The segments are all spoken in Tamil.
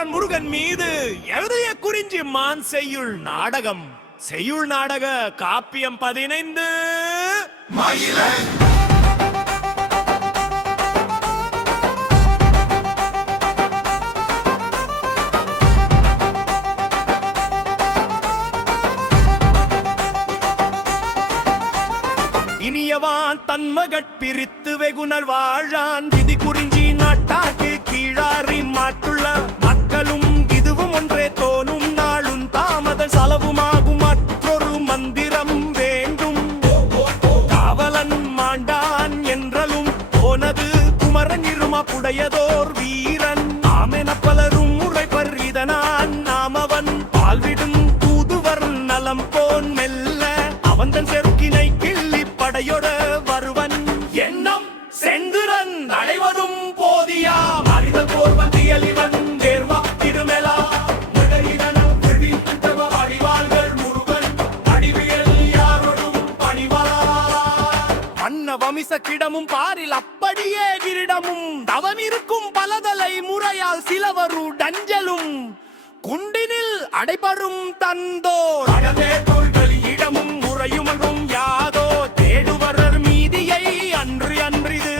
குமரன் முருகன் மீது எழுதிய குறிஞ்சி மான் செய்யுள் நாடகம். செய்யுள் நாடக காப்பியம் 15. இனியவான் தன்மகட் பிரித்து வெகுணர் வாழான் விதி குறிஞ்சி நாட்டாக்கு கீழாரி மாற்றுள்ள மக்களும் இதுவும் ஒன்றே தோணும் நாளும் தாமத செலவுமாகும் மற்றொரு மந்திரம் வேண்டும். காவலன் மாண்டான் என்றலும் போனது குமரன் இருமா புடையதோர் வீரன் ஆமென பலரும் முறைப்பர் இதனான் நாமவன் பால்விடும் தூதுவர் நலம் போன் மெல்ல அவந்தன் செருக்கினை படையோட வருவன் எண்ணம் செந்துரன் அடைவதும் போதியா மனித போர்வந்தியலிவன் தேர்வாக்கிடுமெலா அடிவாள்கள் முருகன் அடிவியல் யாரோடும் பணிவார் அன்ன வமிச கிடமும் பாரில் அப்படியே கிரீடமும் தவம் இருக்கும் பலதலை முறையால் சிலவரு டஞ்சலும் குண்டினில் அடைபடும் தந்தோர் அடவே தோள்கள் இடமும் முறையும் யாதோ தேடுவரர் மீதியை அன்று அன்றிது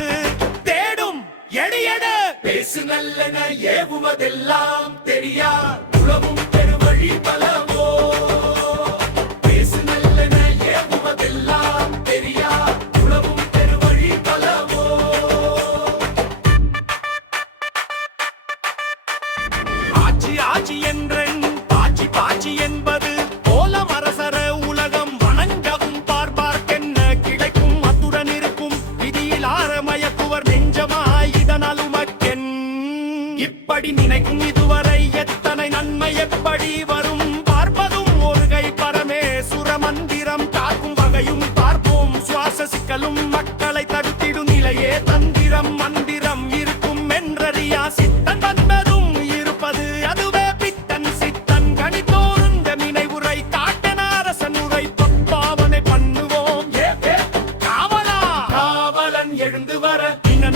தேடும் எடியட பேசு நல்லன ஏவுவதெல்லாம் தெரியா உலவும் பெருவழி பலவோ பேசு நல்லன ஏவுவதெல்லாம் தெரியா உலவும் பெருவழி பலவோ ஆட்சி ஆட்சி என்றென் பாச்சி பாச்சி என்பது போலம் அரசர உலகம் வணங்கவும் பார்ப்பார்க்கென்ன கிடைக்கும் அத்துடன் இருக்கும் விதியில் ஆரமயக்குவர் நெஞ்சமாய் இதனாலுமக்கென் இப்படி நினைக்கும் இதுவரை எத்தனை நன்மை எப்படி வரும் பார்ப்பதும் ஒரு கை பரமேசுர மந்திரம் காக்கும் வகையும் பார்ப்போம் சுவாச சிக்கலும் மக்களை தடுத்திடும் நிலையே தந்திரம் மந்திரம் இருக்கும் என்றறியா சித்தன் வந்ததும் இருப்பது அதுவே பித்தன் சித்தன் கணித்தோருந்த நினைவுரை காட்டன அரசன் உரை தொப்பாவனை பண்ணுவோம் காவலா காவலன் எழுந்து வர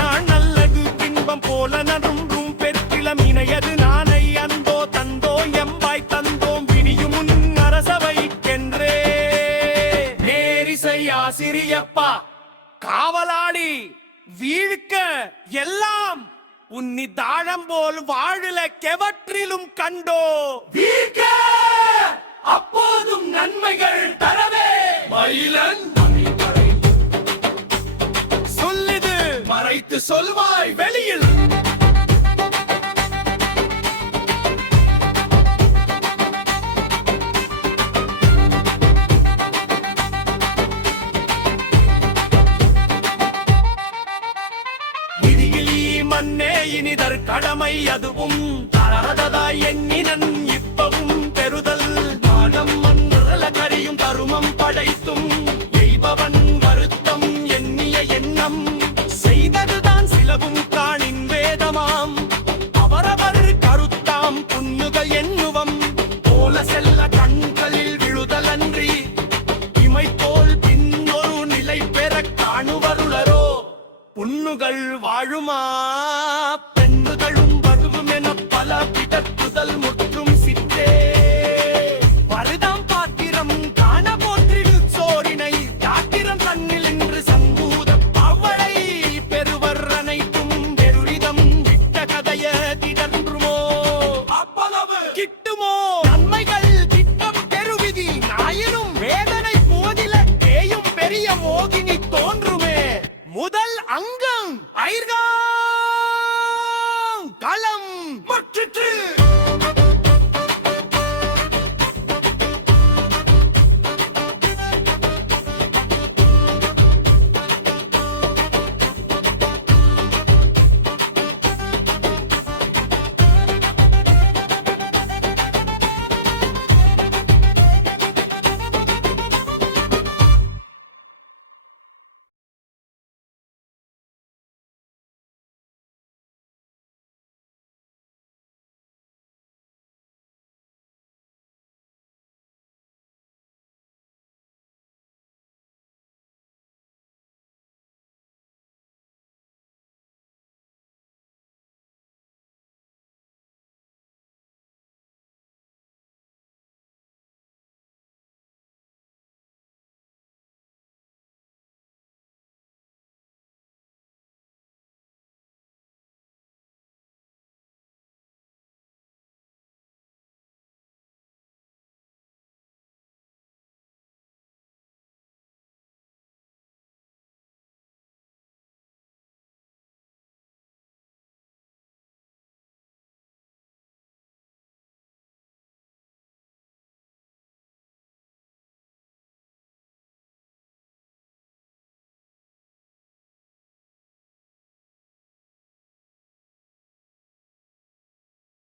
நான் நல்லது பின்பம் போல நன்றும் பெற்கிளம் இணையது நானை அந்தோ தந்தோ எம்பாய் தந்தோம் விடியும் முன் அரசவைக்கென்றே நேரிசை ஆசிரியப்பா காவலாளி வீழ்க்க எல்லாம் உன்னி தாழம் போல் வாழல கெவற்றிலும் கண்டோ வீழ்க்க அப்போதும் நன்மைகள் தரவே மயிலன் சொல்லிது மறைத்து சொல்வாய் வெளியில் மன்னே இனிதர் கடமை அதுவும் தரததாய் எண்ணினன் இப்பவும் பெறுதல் மானம் மன்றல கரியும் தருமம் படைத்தும் எய்பவன் வருத்தம் எண்ணிய எண்ணம் செய்ததுதான் சிலவும் காணின் வேதமாம் அவரவர் கருத்தாம் புண்ணுகள் எண்ணுவம் போல செல்ல கண்களில் விழுதலன்றி இமை போல் பின்னொரு நிலை பெற காணுவருளரோ புண்ணுகள் வாழுமா பெண்ணுகளும் வருவும் என பல பிடத்துதல் முற்றும் சித்த